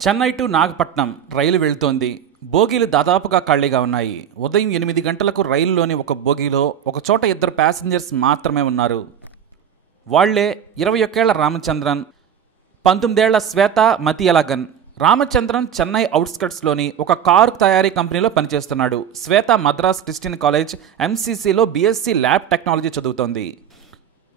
Chennai to Nagapattinam రైలు వెళ్తోంది. బోగీలు దాదాపుగా ఖాళీగా ఉన్నాయి. ఉదయం 8 గంటలకు రైలులోని ఒక బోగీలో ఒకచోట ఇద్దరు ప్యాసింజర్స్ మాత్రమే ఉన్నారు. వాళ్లే 21 ఏళ్ల రామచంద్రన్, 19 ఏళ్ల శ్వేత మతియలగన్. రామచంద్రన్ చెన్నై అవుట్స్కట్స్లోని ఒక కారు తయారీ కంపెనీలో పనిచేస్తున్నాడు. శ్వేత మద్రాస్ క్రిస్టియన్ కాలేజ్ ఎంసీసీలో బీఎస్సీ ల్యాబ్ టెక్నాలజీ చదువుతోంది.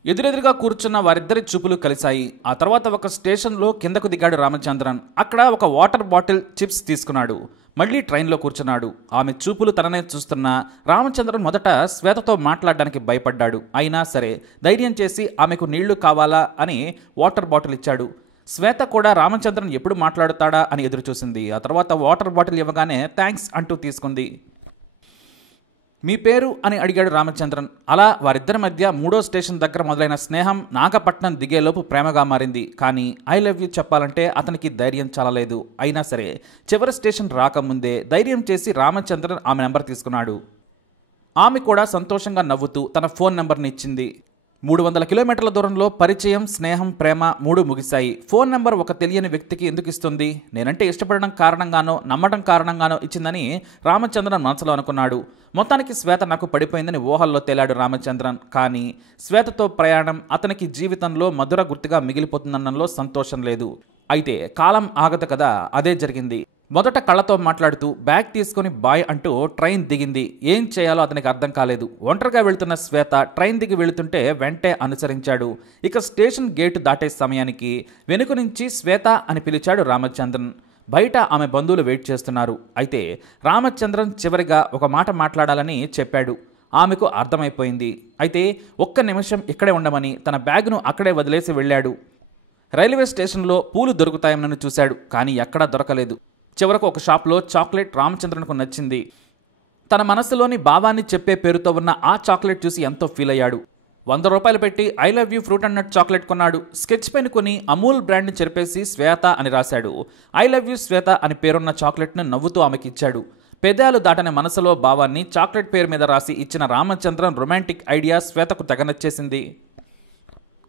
ఎదురెదురుగా కూర్చున్న వారిద్దరి చూపులు కలిశాయి. ఆ తర్వాత ఒక స్టేషన్లో కిందకు దిగాడు రామచంద్రన్. అక్కడ ఒక వాటర్ బాటిల్, చిప్స్ తీసుకున్నాడు. మళ్ళీ ట్రైన్లో కూర్చున్నాడు. ఆమె చూపులు తననే చూస్తున్న రామచంద్రన్ మొదట శ్వేతతో మాట్లాడడానికి భయపడ్డాడు. అయినా సరే ధైర్యం చేసి ఆమెకు నీళ్లు కావాలా అని వాటర్ బాటిల్ ఇచ్చాడు. శ్వేత కూడా రామచంద్రన్ ఎప్పుడు మాట్లాడుతాడా అని ఎదురుచూసింది. ఆ తర్వాత వాటర్ బాటిల్ ఇవ్వగానే థ్యాంక్స్ అంటూ తీసుకుంది. మీ పేరు అని అడిగాడు రామచంద్రన్. అలా వారిద్దరి మధ్య మూడో స్టేషన్ దగ్గర మొదలైన స్నేహం నాగపట్నం దిగేలోపు ప్రేమగా మారింది. కానీ ఐ లవ్ యూ చెప్పాలంటే అతనికి ధైర్యం చాలలేదు. అయినా సరే చివరి స్టేషన్ రాకముందే ధైర్యం చేసి రామచంద్రన్ ఆమె నెంబర్ తీసుకున్నాడు. ఆమె కూడా సంతోషంగా నవ్వుతూ తన ఫోన్ నెంబర్ని ఇచ్చింది. 300 కిలోమీటర్ల దూరంలో పరిచయం, స్నేహం, ప్రేమ మూడు ముగిశాయి. ఫోన్ నెంబర్ ఒక తెలియని వ్యక్తికి ఎందుకు ఇస్తుంది? నేనంటే ఇష్టపడడం కారణంగానో నమ్మడం కారణంగానో ఇచ్చిందని రామచంద్రన్ మనసులో అనుకున్నాడు. మొత్తానికి శ్వేత నాకు పడిపోయిందని ఊహల్లో తేలాడు రామచంద్రన్. కానీ శ్వేతతో ప్రయాణం అతనికి జీవితంలో మధుర గుర్తుగా మిగిలిపోతుందన్నంలో సంతోషం లేదు. అయితే కాలం ఆగదు కదా, అదే జరిగింది. మొదట కళ్ళతో మాట్లాడుతూ బ్యాగ్ తీసుకుని బాయ్ అంటూ ట్రైన్ దిగింది. ఏం చేయాలో అతనికి అర్థం కాలేదు. ఒంటరిగా వెళుతున్న శ్వేత ట్రైన్ దిగి వెళుతుంటే వెంటే అనుసరించాడు. ఇక స్టేషన్ గేటు దాటే సమయానికి వెనుక నుంచి శ్వేత అని పిలిచాడు రామచంద్రన్. బయట ఆమె బంధువులు వెయిట్ చేస్తున్నారు. అయితే రామచంద్రన్ చివరిగా ఒక మాట మాట్లాడాలని చెప్పాడు. ఆమెకు అర్థమైపోయింది. అయితే ఒక్క నిమిషం ఇక్కడే ఉండమని తన బ్యాగ్ను అక్కడే వదిలేసి వెళ్ళాడు. రైల్వే స్టేషన్లో పూలు దొరుకుతాయని చూశాడు. కానీ ఎక్కడా దొరకలేదు. చివరకు ఒక షాప్లో చాక్లెట్ రామచంద్రన్కు నచ్చింది. తన మనసులోని భావాన్ని చెప్పే పేరుతో ఉన్న ఆ చాక్లెట్ చూసి ఎంతో ఫీల్ అయ్యాడు. 100 రూపాయలు పెట్టి I love you fruit and nut chocolate కొన్నాడు. స్కెచ్ పెన్ కొని అమూల్ బ్రాండ్ని చెరిపేసి శ్వేత అని రాశాడు. ఐ లవ్ యూ శ్వేత అని పేరున్న చాక్లెట్ను నవ్వుతూ ఆమెకి ఇచ్చాడు. పెదాలు దాటని మనసులో భావాన్ని చాక్లెట్ పేరు మీద రాసి ఇచ్చిన రామచంద్రన్ రొమాంటిక్ ఐడియా శ్వేతకు తెగ నచ్చేసింది.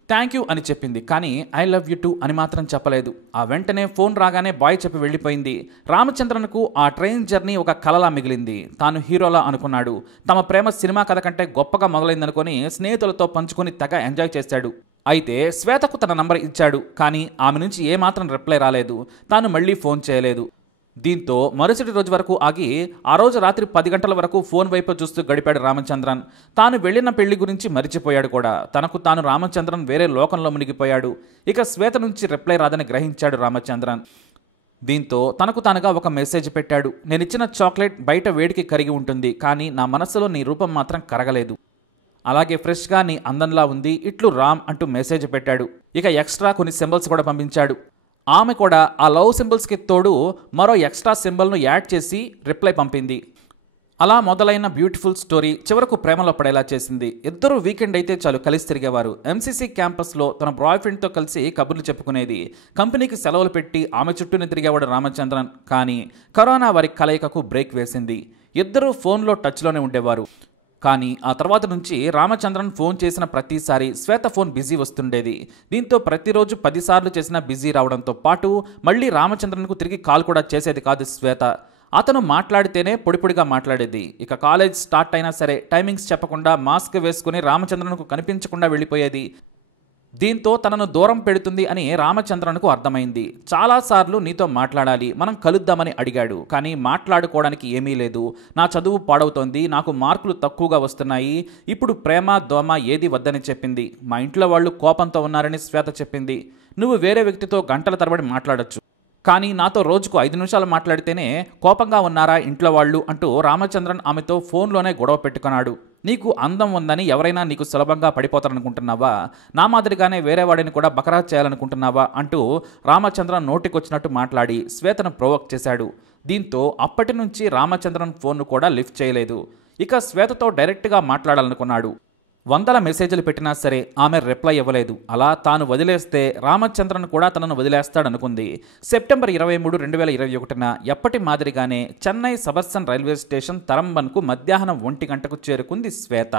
థ్యాంక్ యూ అని చెప్పింది. కానీ ఐ లవ్ యూ టూ అని మాత్రం చెప్పలేదు. ఆ వెంటనే ఫోన్ రాగానే బాయ్ చెప్పి వెళ్ళిపోయింది. రామచంద్రన్కు ఆ ట్రైన్ జర్నీ ఒక కలలా మిగిలింది. తాను హీరోలా అనుకున్నాడు. తమ ప్రేమ సినిమా కథ కంటే గొప్పగా మొదలైందనుకొని స్నేహితులతో పంచుకొని తెగ ఎంజాయ్ చేశాడు. అయితే శ్వేతకు తన నంబర్ ఇచ్చాడు. కానీ ఆమె నుంచి ఏమాత్రం రిప్లై రాలేదు. తాను మళ్ళీ ఫోన్ చేయలేదు. దీంతో మరుసటి రోజు వరకు ఆగి ఆ రోజు రాత్రి 10 గంటల వరకు ఫోన్ వైపు చూస్తూ గడిపాడు రామచంద్రన్. తాను వెళ్ళిన పెళ్లి గురించి మరిచిపోయాడు కూడా. తనకు తాను రామచంద్రన్ వేరే లోకంలో మునిగిపోయాడు. ఇక శ్వేత నుంచి రిప్లై రాదని గ్రహించాడు రామచంద్రన్. దీంతో తనకు తానుగా ఒక మెసేజ్ పెట్టాడు. నేనిచ్చిన చాక్లెట్ బయట వేడికి కరిగి ఉంటుంది, కానీ నా మనసులో నీ రూపం మాత్రం కరగలేదు. అలాగే ఫ్రెష్గా నీ అందంలా ఉంది, ఇట్లు రామ్ అంటూ మెసేజ్ పెట్టాడు. ఇక ఎక్స్ట్రా కొన్ని సింబల్స్ కూడా పంపించాడు. ఆమె కూడా ఆ లవ్ సింబల్స్కి తోడు మరో ఎక్స్ట్రా సింబల్ను యాడ్ చేసి రిప్లై పంపింది. అలా మొదలైన బ్యూటిఫుల్ స్టోరీ చివరకు ప్రేమలో పడేలా చేసింది. ఇద్దరు వీకెండ్ అయితే చాలు కలిసి తిరిగేవారు. ఎంసీసీ క్యాంపస్లో తన బాయ్ ఫ్రెండ్తో కలిసి కబుర్లు చెప్పుకునేది. కంపెనీకి సెలవులు పెట్టి ఆమె చుట్టూనే తిరిగేవాడు రామచంద్రన్. కానీ కరోనా వారి కలయికకు బ్రేక్ వేసింది. ఇద్దరూ ఫోన్లో టచ్లోనే ఉండేవారు. కానీ ఆ తర్వాత నుంచి రామచంద్రన్ ఫోన్ చేసిన ప్రతిసారి శ్వేత ఫోన్ బిజీ వస్తుండేది. దీంతో ప్రతిరోజు 10 సార్లు చేసినా బిజీ రావడంతో పాటు మళ్ళీ రామచంద్రన్కు తిరిగి కాల్ కూడా చేసేది కాదు శ్వేత. అతను మాట్లాడితేనే పొడిపొడిగా మాట్లాడేది. ఇక కాలేజ్ స్టార్ట్ అయినా సరే టైమింగ్స్ చెప్పకుండా మాస్క్ వేసుకుని రామచంద్రన్కు కనిపించకుండా వెళ్ళిపోయేది. దీంతో తనను దూరం పెడుతుంది అని రామచంద్రన్కు అర్థమైంది. చాలాసార్లు నీతో మాట్లాడాలి, మనం కలుద్దామని అడిగాడు. కానీ మాట్లాడుకోవడానికి ఏమీ లేదు. నా చదువు పాడవుతోంది, నాకు మార్కులు తక్కువగా వస్తున్నాయి, ఇప్పుడు ప్రేమ దోమ ఏది వద్దని చెప్పింది. మా ఇంట్లో వాళ్ళు కోపంతో ఉన్నారని శ్వేత చెప్పింది. నువ్వు వేరే వ్యక్తితో గంటల తరబడి మాట్లాడొచ్చు, కానీ నాతో రోజుకు 5 నిమిషాలు మాట్లాడితేనే కోపంగా ఉన్నారా ఇంట్లో వాళ్ళు అంటూ రామచంద్రన్ ఆమెతో ఫోన్లోనే గొడవ పెట్టుకున్నాడు. నీకు అందం ఉందని ఎవరైనా నీకు సులభంగా పడిపోతారనుకుంటున్నావా? నా మాదిరిగానే వేరే వాడిని కూడా బకరా చేయాలనుకుంటున్నావా అంటూ రామచంద్రన్ నోటికొచ్చినట్టు మాట్లాడి శ్వేతను ప్రొవోక్ చేశాడు. దీంతో అప్పటి నుంచి రామచంద్రన్ ఫోన్ను కూడా లిఫ్ట్ చేయలేదు. ఇక శ్వేతతో డైరెక్ట్గా మాట్లాడాలనుకున్నాడు. 100 మెసేజ్లు పెట్టినా సరే ఆమె రిప్లై ఇవ్వలేదు. అలా తాను వదిలేస్తే రామచంద్రన్ కూడా తనను వదిలేస్తాడనుకుంది. సెప్టెంబర్ 23, 2021న ఎప్పటి మాదిరిగానే చెన్నై సబర్సన్ రైల్వే స్టేషన్ తరంబన్కు మధ్యాహ్నం 1 గంటకు చేరుకుంది శ్వేత.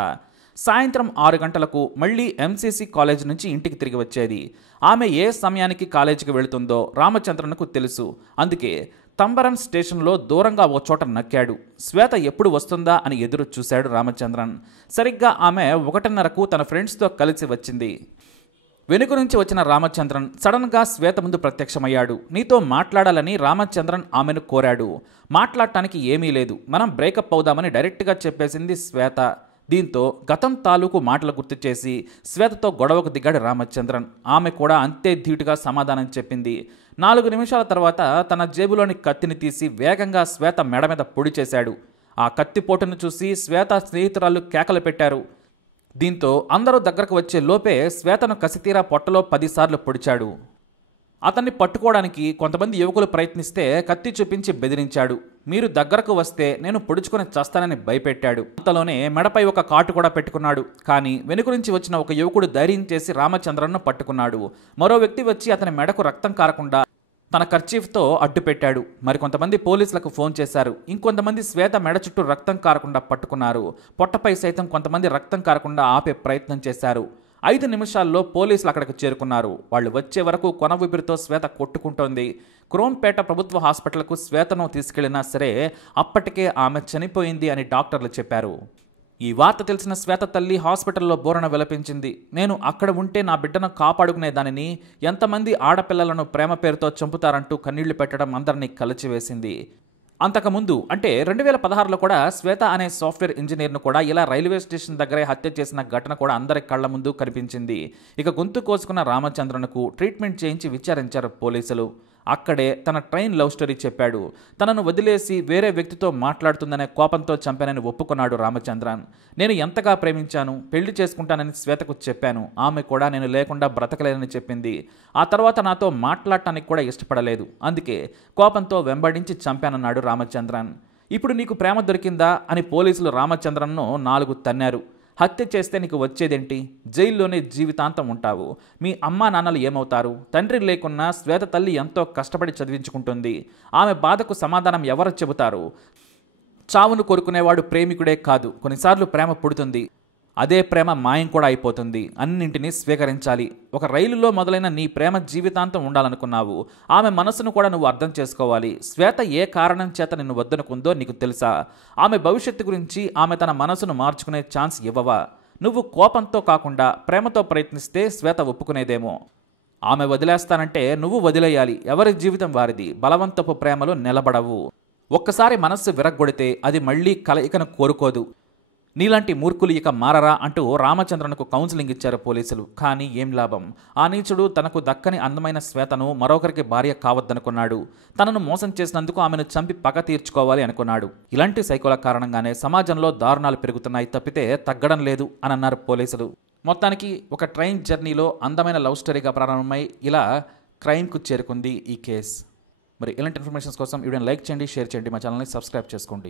సాయంత్రం 6 గంటలకు మళ్ళీ ఎంసీసీ కాలేజ్ నుంచి ఇంటికి తిరిగి వచ్చేది. ఆమె ఏ సమయానికి కాలేజీకి వెళుతుందో రామచంద్రన్కు తెలుసు. అందుకే తంబరన్ స్టేషన్లో దూరంగా ఓ చోట నక్కాడు. శ్వేత ఎప్పుడు వస్తుందా అని ఎదురు చూశాడు రామచంద్రన్. సరిగ్గా ఆమె 1:30కు తన ఫ్రెండ్స్తో కలిసి వచ్చింది. వెనుక నుంచి వచ్చిన రామచంద్రన్ సడన్గా శ్వేత ముందు ప్రత్యక్షమయ్యాడు. నీతో మాట్లాడాలని రామచంద్రన్ ఆమెను కోరాడు. మాట్లాడటానికి ఏమీ లేదు, మనం బ్రేకప్ అవుదామని డైరెక్ట్గా చెప్పేసింది శ్వేత. దీంతో గతం తాలూకు మాటలు గుర్తు చేసి శ్వేతతో గొడవకు దిగాడు రామచంద్రన్. ఆమె కూడా అంతే ధీటుగా సమాధానం చెప్పింది. 4 నిమిషాల తర్వాత తన జేబులోని కత్తిని తీసి వేగంగా శ్వేత మెడ మీద పొడి చేశాడు. ఆ కత్తిపోటును చూసి శ్వేత స్నేహితురాళ్ళు కేకలు పెట్టారు. దీంతో అందరూ దగ్గరకు వచ్చే లోపే శ్వేతను కసితీరా పొట్టలో 10 సార్లు పొడిచాడు. అతన్ని పట్టుకోవడానికి కొంతమంది యువకులు ప్రయత్నిస్తే కత్తి చూపించి బెదిరించాడు. మీరు దగ్గరకు వస్తే నేను పొడుచుకొని చస్తానని భయపెట్టాడు. అంతలోనే మెడపై ఒక కాటు కూడా పెట్టుకున్నాడు. కానీ వెనుక నుంచి వచ్చిన ఒక యువకుడు ధైర్యం చేసి రామచంద్రన్ను పట్టుకున్నాడు. మరో వ్యక్తి వచ్చి అతని మెడకు రక్తం కారకుండా తన కర్చీఫ్తో అడ్డు పెట్టాడు. మరికొంతమంది పోలీసులకు ఫోన్ చేశారు. ఇంకొంతమంది శ్వేత మెడ చుట్టూ రక్తం కారకుండా పట్టుకున్నారు. పొట్టపై సైతం కొంతమంది రక్తం కారకుండా ఆపే ప్రయత్నం చేశారు. 5 నిమిషాల్లో పోలీసులు అక్కడికి చేరుకున్నారు. వాళ్ళు వచ్చే వరకు కొన ఊపిరితో శ్వేత కొట్టుకుంటోంది. క్రోంపేట ప్రభుత్వ హాస్పిటల్కు శ్వేతను తీసుకెళ్లినా సరే అప్పటికే ఆమె చనిపోయింది అని డాక్టర్లు చెప్పారు. ఈ వార్త తెలిసిన శ్వేత తల్లి హాస్పిటల్లో బోరణ విలపించింది. నేను అక్కడ ఉంటే నా బిడ్డను కాపాడుకునేదానిని, ఎంతమంది ఆడపిల్లలను ప్రేమ పేరుతో చంపుతారంటూ కన్నీళ్లు పెట్టడం అందరినీ కలిచివేసింది. అంతకుముందు అంటే 2016లో కూడా శ్వేత అనే సాఫ్ట్వేర్ ఇంజనీర్ను కూడా ఇలా రైల్వే స్టేషన్ దగ్గరే హత్య చేసిన ఘటన కూడా అందరి కళ్ల ముందు కనిపించింది. ఇక గొంతు కోసుకున్న రామచంద్రన్కు ట్రీట్మెంట్ చేయించి విచారించారు పోలీసులు. అక్కడే తన ట్రైన్ లవ్ స్టోరీ చెప్పాడు. తనను వదిలేసి వేరే వ్యక్తితో మాట్లాడుతుందనే కోపంతో చంపానని ఒప్పుకున్నాడు రామచంద్రన్. నేను ఎంతగా ప్రేమించాను, పెళ్లి చేసుకుంటానని శ్వేతకు చెప్పాను. ఆమె కూడా నేను లేకుండా బ్రతకలేనని చెప్పింది. ఆ తర్వాత నాతో మాట్లాడటానికి కూడా ఇష్టపడలేదు. అందుకే కోపంతో వెంబడించి చంపానన్నాడు రామచంద్రన్. ఇప్పుడు నీకు ప్రేమ దొరికిందా అని పోలీసులు రామచంద్రన్ను 4 తన్నారు. హత్య చేస్తే నీకు వచ్చేదేంటి? జైల్లోనే జీవితాంతం ఉంటావు. మీ అమ్మా నాన్నలు ఏమవుతారు? తండ్రి లేకున్నా శ్వేత తల్లి ఎంతో కష్టపడి చదివించుకుంటుంది. ఆమె బాధకు సమాధానం ఎవరు చెబుతారు? చావును కోరుకునేవాడు ప్రేమికుడే కాదు, కొన్నిసార్లు ప్రేమ పుడుతుంది. అదే ప్రేమ మాయం కూడా అయిపోతుంది. అన్నింటినీ స్వీకరించాలి. ఒక రైలులో మొదలైన నీ ప్రేమ జీవితాంతం ఉండాలనుకున్నావు. ఆమె మనసును కూడా నువ్వు అర్థం చేసుకోవాలి. శ్వేత ఏ కారణం చేత నిన్ను వద్దనుకుందో నీకు తెలుసా? ఆమె భవిష్యత్తు గురించి ఆమె తన మనసును మార్చుకునే ఛాన్స్ ఇవ్వవా? నువ్వు కోపంతో కాకుండా ప్రేమతో ప్రయత్నిస్తే శ్వేత ఒప్పుకునేదేమో. ఆమె వదిలేస్తానంటే నువ్వు వదిలేయాలి. ఎవరి జీవితం వారిది. బలవంతపు ప్రేమలు నిలబడవు. ఒక్కసారి మనస్సు విరగ్గొడితే అది మళ్లీ కలయికను కోరుకోదు. నీలాంటి మూర్ఖులు ఇక మారరా అంటూ రామచంద్రన్కు కౌన్సిలింగ్ ఇచ్చారు పోలీసులు. కానీ ఏం లాభం? ఆ నీచుడు తనకు దక్కని అందమైన శ్వేతను మరొకరికి భార్య కావద్దనుకున్నాడు. తనను మోసం చేసినందుకు ఆమెను చంపి పగ తీర్చుకోవాలి అనుకున్నాడు. ఇలాంటి సైకోల కారణంగానే సమాజంలో దారుణాలు పెరుగుతున్నాయి తప్పితే తగ్గడం లేదు అని అన్నారు పోలీసులు. మొత్తానికి ఒక ట్రైన్ జర్నీలో అందమైన లవ్ స్టోరీగా ప్రారంభమై ఇలా క్రైమ్కు చేరుకుంది ఈ కేసు. మరి ఇలాంటి ఇన్ఫర్మేషన్స్ కోసం వీడియోని లైక్ చేయండి, షేర్ చేయండి, మా ఛానల్ని సబ్స్క్రైబ్ చేసుకోండి.